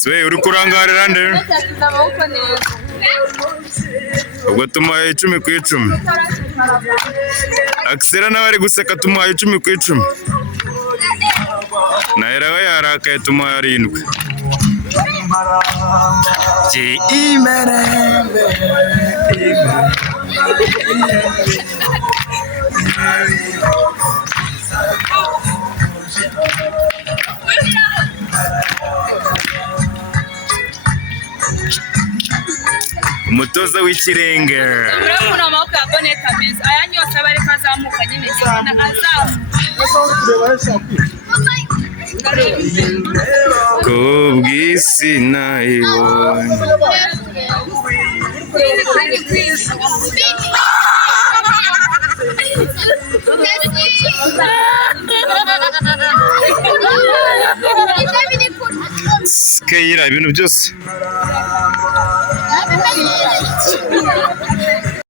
Swe uri kurangarira nde? Ubwo tumuhaye 10 ku 10. Akisera nawe ari guseka tumuhaye 10 ku 10. Naera we yarakaye tumuhaye 7. Ji imerembe. Umutoza w'ikirenge. Urabona amaboko yaboneka meza. Aya nyose bari kazamuka nyine cyane azamu. Kubw'isi nayibonye. Skeyira ibintu byose.